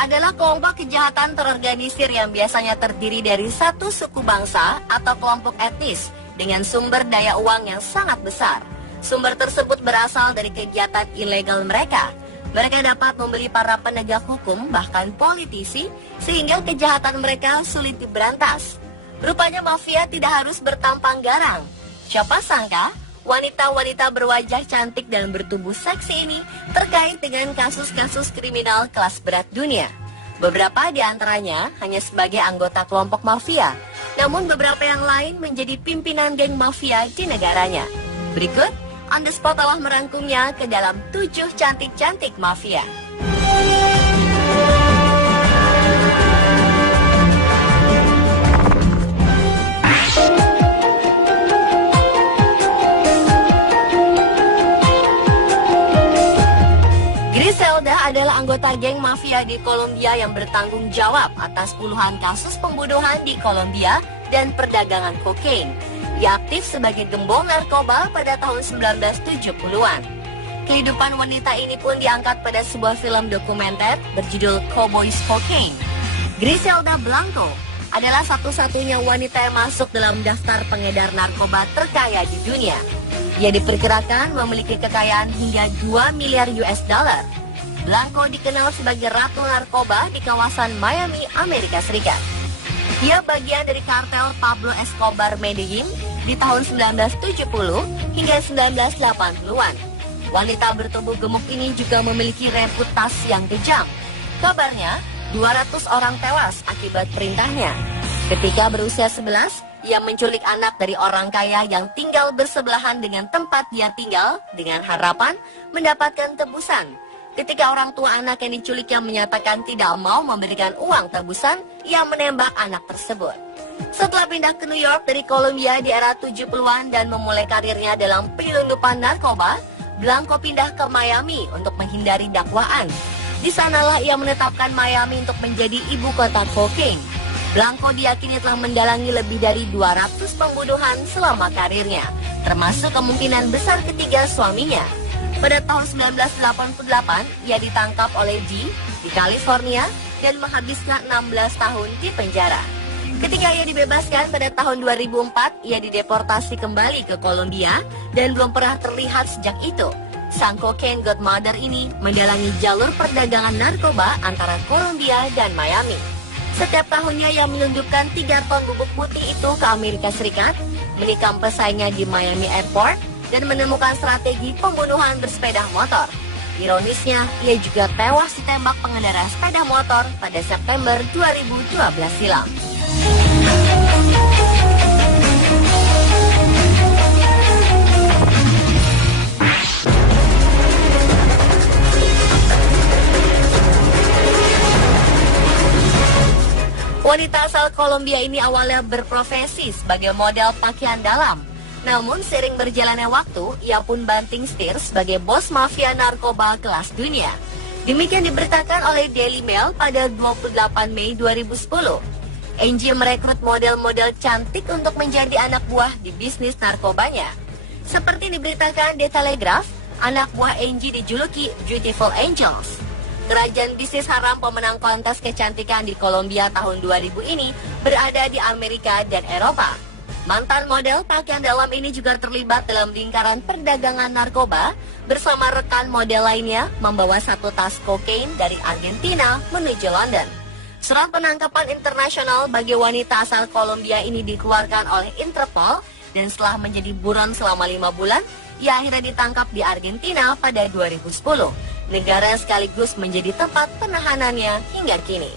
adalah kelompok kejahatan terorganisir yang biasanya terdiri dari satu suku bangsa atau kelompok etnis dengan sumber daya uang yang sangat besar. Sumber tersebut berasal dari kegiatan ilegal mereka. Mereka dapat membeli para penegak hukum, bahkan politisi, sehingga kejahatan mereka sulit diberantas. Rupanya mafia tidak harus bertampang garang. Siapa sangka, wanita-wanita berwajah cantik dan bertubuh seksi ini terkait dengan kasus-kasus kriminal kelas berat dunia. Beberapa di antaranya hanya sebagai anggota kelompok mafia, namun beberapa yang lain menjadi pimpinan geng mafia di negaranya. Berikut, On The Spot telah merangkumnya ke dalam 7 cantik-cantik mafia. Griselda adalah anggota geng mafia di Kolombia yang bertanggung jawab atas puluhan kasus pembunuhan di Kolombia dan perdagangan kokain. Ia aktif sebagai gembong narkoba pada tahun 1970-an. Kehidupan wanita ini pun diangkat pada sebuah film dokumenter berjudul Cowboys Cocaine. Griselda Blanco adalah satu-satunya wanita yang masuk dalam daftar pengedar narkoba terkaya di dunia. Ia diperkirakan memiliki kekayaan hingga 2 miliar US dollar. Blanco dikenal sebagai ratu narkoba di kawasan Miami, Amerika Serikat. Ia bagian dari kartel Pablo Escobar Medellin di tahun 1970 hingga 1980-an. Wanita bertubuh gemuk ini juga memiliki reputasi yang kejam. Kabarnya, 200 orang tewas akibat perintahnya. Ketika berusia 11, ia menculik anak dari orang kaya yang tinggal bersebelahan dengan tempat dia tinggal dengan harapan mendapatkan tebusan. Ketika orang tua anak yang diculiknya menyatakan tidak mau memberikan uang tebusan, ia menembak anak tersebut. Setelah pindah ke New York dari Kolombia di era 70-an dan memulai karirnya dalam penyelundupan narkoba, Blanco pindah ke Miami untuk menghindari dakwaan. Di sanalah ia menetapkan Miami untuk menjadi ibu kota kokain. Blanco diyakini telah mendalangi lebih dari 200 pembunuhan selama karirnya, termasuk kemungkinan besar ketiga suaminya. Pada tahun 1988, ia ditangkap oleh G di California dan menghabiskan 16 tahun di penjara. Ketika ia dibebaskan pada tahun 2004, ia dideportasi kembali ke Kolombia dan belum pernah terlihat sejak itu. Sang cocaine godmother ini mendalangi jalur perdagangan narkoba antara Kolombia dan Miami. Setiap tahunnya ia menyelundupkan 3 ton bubuk putih itu ke Amerika Serikat, menikam pesaingnya di Miami Airport, dan menemukan strategi pembunuhan bersepeda motor. Ironisnya, ia juga tewas ditembak pengendara sepeda motor pada September 2012 silam. Wanita asal Kolombia ini awalnya berprofesi sebagai model pakaian dalam. Namun seiring berjalannya waktu, ia pun banting setir sebagai bos mafia narkoba kelas dunia. Demikian diberitakan oleh Daily Mail pada 28 Mei 2010. Angie merekrut model-model cantik untuk menjadi anak buah di bisnis narkobanya. Seperti diberitakan The Telegraph, anak buah Angie dijuluki Beautiful Angels. Kerajaan bisnis haram pemenang kontes kecantikan di Kolombia tahun 2000 ini berada di Amerika dan Eropa. Mantan model pakaian dalam ini juga terlibat dalam lingkaran perdagangan narkoba bersama rekan model lainnya membawa 1 tas kokain dari Argentina menuju London. Surat penangkapan internasional bagi wanita asal Kolombia ini dikeluarkan oleh Interpol dan setelah menjadi buron selama 5 bulan, ia akhirnya ditangkap di Argentina pada 2010. Negara yang sekaligus menjadi tempat penahanannya hingga kini.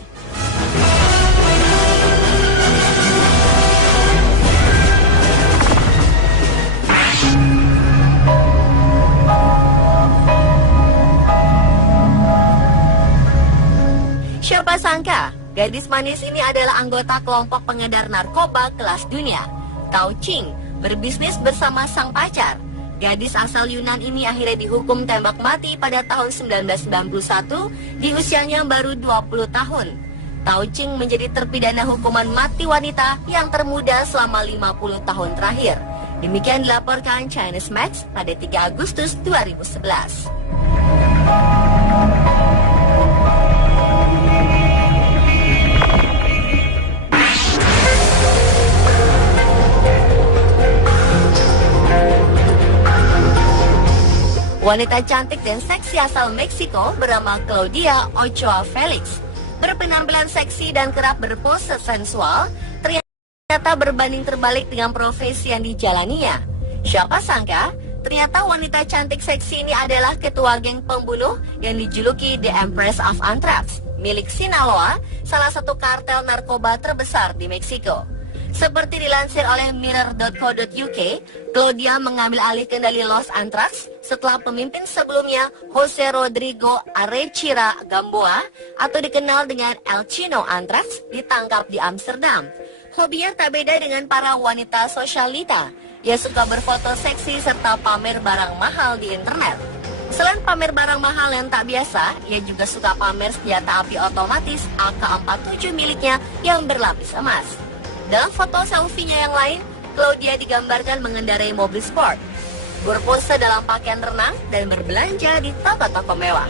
Siapa sangka, gadis manis ini adalah anggota kelompok pengedar narkoba kelas dunia. Tao Ching berbisnis bersama sang pacar. Gadis asal Yunan ini akhirnya dihukum tembak mati pada tahun 1991 di usianya baru 20 tahun. Tao Ching menjadi terpidana hukuman mati wanita yang termuda selama 50 tahun terakhir. Demikian dilaporkan Chinese Max pada 3 Agustus 2011. Wanita cantik dan seksi asal Meksiko bernama Claudia Ochoa Felix berpenampilan seksi dan kerap berpose sensual ternyata berbanding terbalik dengan profesi yang dijalaninya. Siapa sangka, ternyata wanita cantik seksi ini adalah ketua geng pembunuh yang dijuluki The Empress of Anthrax, milik Sinaloa, salah satu kartel narkoba terbesar di Meksiko. Seperti dilansir oleh Mirror.co.uk, Claudia mengambil alih kendali Los Anthrax setelah pemimpin sebelumnya Jose Rodrigo Arechira Gamboa atau dikenal dengan El Chino Anthrax ditangkap di Amsterdam. Hobinya tak beda dengan para wanita sosialita. Ia suka berfoto seksi serta pamer barang mahal di internet. Selain pamer barang mahal yang tak biasa, ia juga suka pamer senjata api otomatis AK-47 miliknya yang berlapis emas. Dalam foto selfie-nya yang lain, Claudia digambarkan mengendarai mobil sport, berpose dalam pakaian renang, dan berbelanja di toko-toko mewah.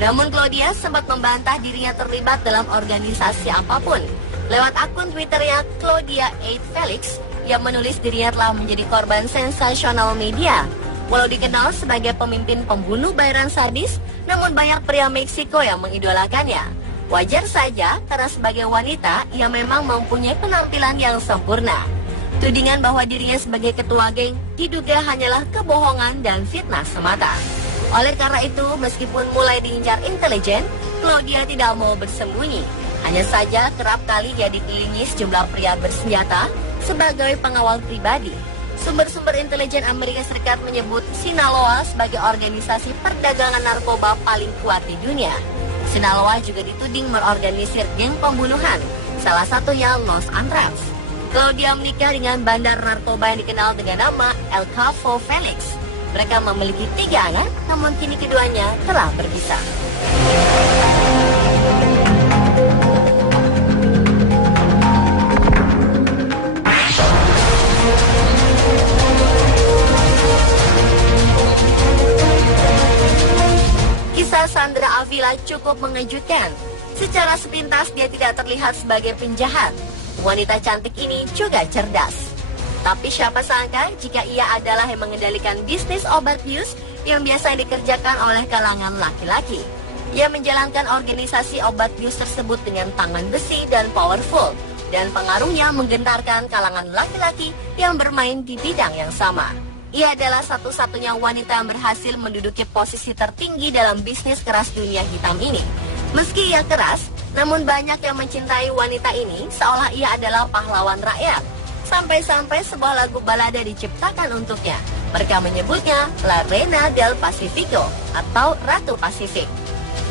Namun Claudia sempat membantah dirinya terlibat dalam organisasi apapun. Lewat akun Twitternya Claudia 8 Felix, ia menulis dirinya telah menjadi korban sensasional media. Walau dikenal sebagai pemimpin pembunuh bayaran sadis, namun banyak pria Meksiko yang mengidolakannya. Wajar saja karena sebagai wanita, ia memang mempunyai penampilan yang sempurna. Tudingan bahwa dirinya sebagai ketua geng diduga hanyalah kebohongan dan fitnah semata. Oleh karena itu, meskipun mulai diincar intelijen, Claudia tidak mau bersembunyi. Hanya saja kerap kali ia dikelilingi sejumlah pria bersenjata sebagai pengawal pribadi. Sumber-sumber intelijen Amerika Serikat menyebut Sinaloa sebagai organisasi perdagangan narkoba paling kuat di dunia. Sinaloa juga dituding mengorganisir geng pembunuhan, salah satunya Los Anthrax. Claudia menikah dengan bandar narkoba yang dikenal dengan nama El Capo Felix. Mereka memiliki 3 anak, namun kini keduanya telah berpisah. Kisah Sandra Avila cukup mengejutkan. Secara sepintas dia tidak terlihat sebagai penjahat. Wanita cantik ini juga cerdas. Tapi siapa sangka jika ia adalah yang mengendalikan bisnis obat bius yang biasa dikerjakan oleh kalangan laki-laki. Ia menjalankan organisasi obat bius tersebut dengan tangan besi dan powerful, dan pengaruhnya menggentarkan kalangan laki-laki yang bermain di bidang yang sama. Ia adalah satu-satunya wanita yang berhasil menduduki posisi tertinggi dalam bisnis keras dunia hitam ini. Meski ia keras, namun banyak yang mencintai wanita ini seolah ia adalah pahlawan rakyat. Sampai-sampai sebuah lagu balada diciptakan untuknya. Mereka menyebutnya La Reina del Pacifico atau Ratu Pasifik.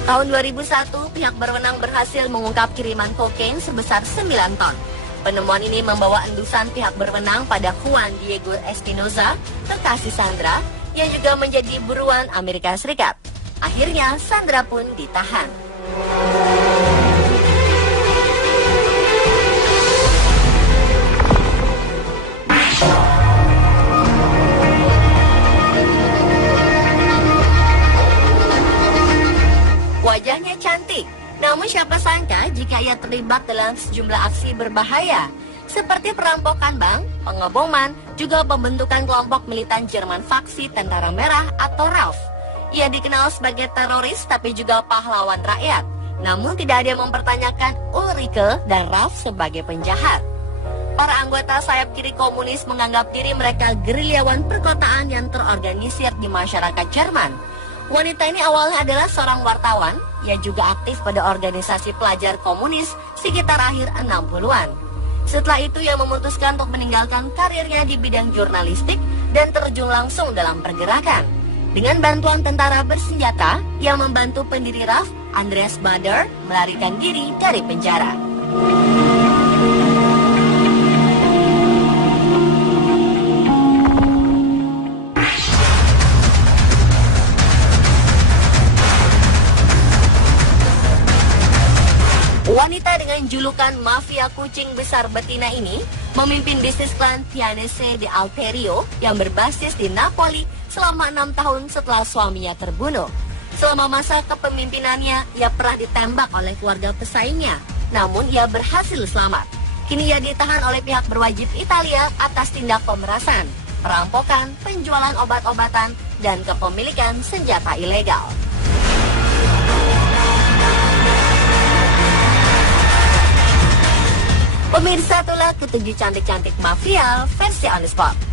Tahun 2001, pihak berwenang berhasil mengungkap kiriman kokain sebesar 9 ton. Penemuan ini membawa endusan pihak berwenang pada Juan Diego Espinoza, kekasih Sandra, yang juga menjadi buruan Amerika Serikat. Akhirnya, Sandra pun ditahan. Wajahnya cantik, namun siapa sangka jika ia terlibat dalam sejumlah aksi berbahaya, seperti perampokan bank, pengeboman, juga pembentukan kelompok militan Jerman faksi Tentara Merah atau RAF. Ia dikenal sebagai teroris tapi juga pahlawan rakyat, namun tidak ada yang mempertanyakan Ulrike dan RAF sebagai penjahat. Para anggota sayap kiri komunis menganggap diri mereka gerilyawan perkotaan yang terorganisir di masyarakat Jerman. Wanita ini awalnya adalah seorang wartawan, ia juga aktif pada organisasi pelajar komunis sekitar akhir 60-an. Setelah itu ia memutuskan untuk meninggalkan karirnya di bidang jurnalistik dan terjun langsung dalam pergerakan. Dengan bantuan tentara bersenjata, ia membantu pendiri RAF, Andreas Baader, melarikan diri dari penjara. Wanita dengan julukan mafia kucing besar betina ini memimpin bisnis klan Pianese di Alterio yang berbasis di Napoli selama 6 tahun setelah suaminya terbunuh. Selama masa kepemimpinannya, ia pernah ditembak oleh keluarga pesaingnya, namun ia berhasil selamat. Kini ia ditahan oleh pihak berwajib Italia atas tindak pemerasan. perampokan, penjualan obat-obatan, dan kepemilikan senjata ilegal. Pemirsa, itulah ketujuh cantik-cantik mafia versi On The Spot.